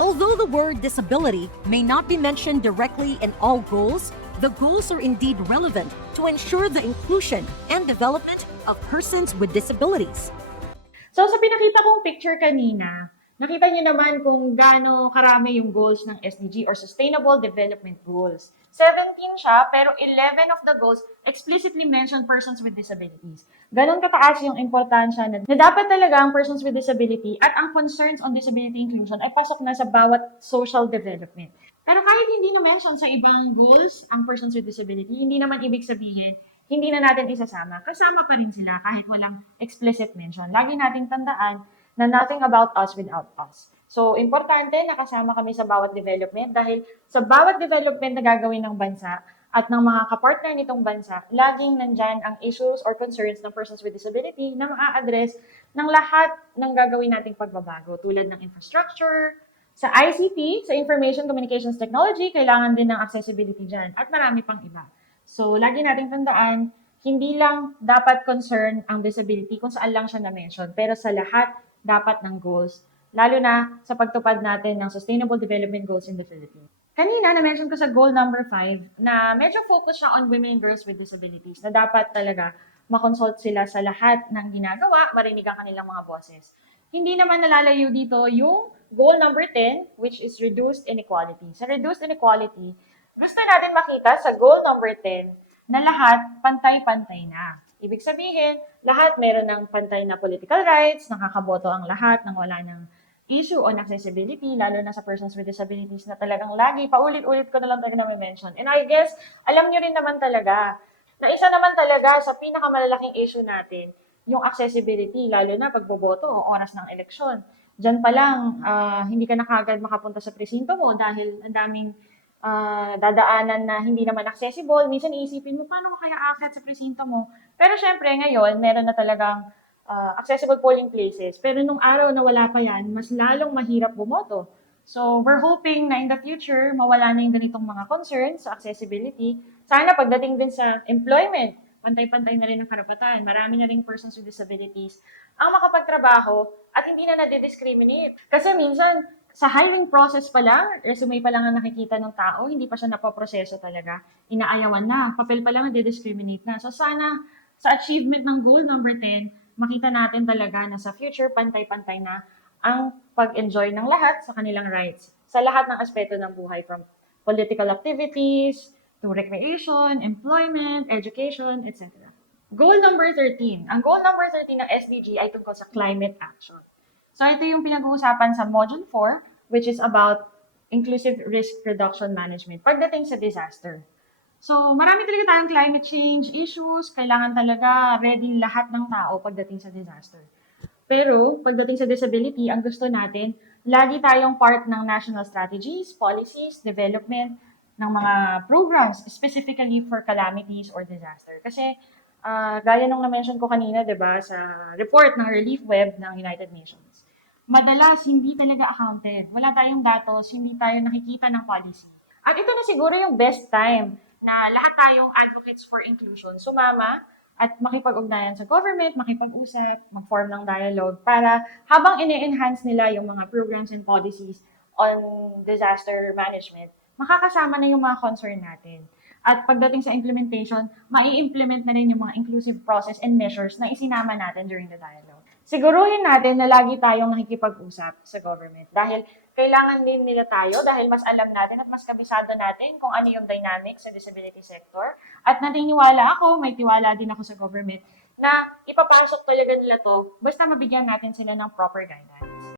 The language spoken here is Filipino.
Although the word disability may not be mentioned directly in all goals, the goals are indeed relevant to ensure the inclusion and development of persons with disabilities. So sa pinakita kong picture kanina, nakita niyo naman kung gaano karami yung goals ng SDG or Sustainable Development Goals. 17 siya, pero 11 of the goals explicitly mention persons with disabilities. Ganon kataas yung importansya na dapat talaga ang persons with disability at ang concerns on disability inclusion ay pasok na sa bawat social development. Pero kahit hindi na-mention sa ibang goals ang persons with disability, hindi naman ibig sabihin hindi na natin isasama. Kasama pa rin sila kahit walang explicit mention. Lagi nating tandaan na nothing about us without us. So, importante na kasama kami sa bawat development dahil sa bawat development na gagawin ng bansa at ng mga kapartner nitong bansa, laging nandyan ang issues or concerns ng persons with disability na maa-address ng lahat ng gagawin nating pagbabago tulad ng infrastructure, sa ICT, sa Information Communications Technology, kailangan din ng accessibility dyan at marami pang iba. So, lagi nating tandaan, hindi lang dapat concern ang disability kung saan lang siya na-mention, pero sa lahat dapat ng goals, lalo na sa pagtupad natin ng Sustainable Development Goals in the Philippines. Kanina, na-mention ko sa goal number 5 na medyo focus siya on women and girls with disabilities, na dapat talaga makonsult sila sa lahat ng ginagawa, marinig ang kanilang mga boses. Hindi naman nalalayo dito yung goal number 10, which is reduced inequality. Sa reduced inequality, gusto natin makita sa goal number 10 na lahat pantay-pantay na. Ibig sabihin, lahat meron ng pantay na political rights, nakakaboto ang lahat nang wala ng issue on accessibility, lalo na sa persons with disabilities na talagang lagi, paulit-ulit ko na lang talaga na-mention. And I guess, alam nyo rin naman talaga, na isa naman talaga sa pinakamalalaking issue natin, yung accessibility, lalo na pagboboto o oras ng eleksyon. Diyan pa lang, hindi ka na kagad makapunta sa presinto mo dahil ang daming dadaanan na hindi naman accessible. Minsan iisipin mo, paano ka kaya aakyat sa presinto mo? Pero syempre, ngayon, meron na talagang accessible polling places. Pero nung araw na wala pa yan, mas lalong mahirap bumoto. So, we're hoping na in the future, mawala na yung ganitong mga concerns sa accessibility. Sana pagdating din sa employment, pantay-pantay na rin ang karapatan. Marami na rin persons with disabilities ang makapagtrabaho at hindi na nade-discriminate. Kasi minsan, sa hiring process pa lang, resume pa lang ang nakikita ng tao, hindi pa siya napoproseso talaga, inaayawan na, papel pa lang nade-discriminate na. So sana, sa achievement ng goal number 10, makita natin talaga na sa future, pantay-pantay na ang pag-enjoy ng lahat sa kanilang rights. Sa lahat ng aspeto ng buhay, from political activities, to recreation, employment, education, etc. Goal number 13. Ang goal number 13 ng SDG ay tungkol sa climate action. So ito yung pinag-uusapan sa Module 4, which is about inclusive risk reduction management pagdating sa disaster. So marami talaga tayong climate change issues, kailangan talaga ready lahat ng tao pagdating sa disaster. Pero pagdating sa disability, ang gusto natin, lagi tayong part ng national strategies, policies, development, ng mga programs specifically for calamities or disaster. Kasi gaya nung na-mention ko kanina, 'di ba, sa report ng Relief Web ng United Nations, madalas hindi talaga accounted. Wala tayong datos, hindi tayo nakikita ng policy. At ito na siguro yung best time na lahat tayong advocates for inclusion sumama at makipag-ugnayan sa government, makipag-usap, mag-form ng dialogue para habang ine-enhance nila yung mga programs and policies on disaster management, makakasama na yung mga concern natin. At pagdating sa implementation, mai-implement na rin yung mga inclusive process and measures na isinama natin during the dialogue. Siguruhin natin na lagi tayong nakikipag-usap sa government dahil kailangan din nila tayo dahil mas alam natin at mas kabisado natin kung ano yung dynamics sa disability sector. At naniniwala ako, may tiwala din ako sa government na ipapasok talaga nila to basta mabigyan natin sila ng proper guidance.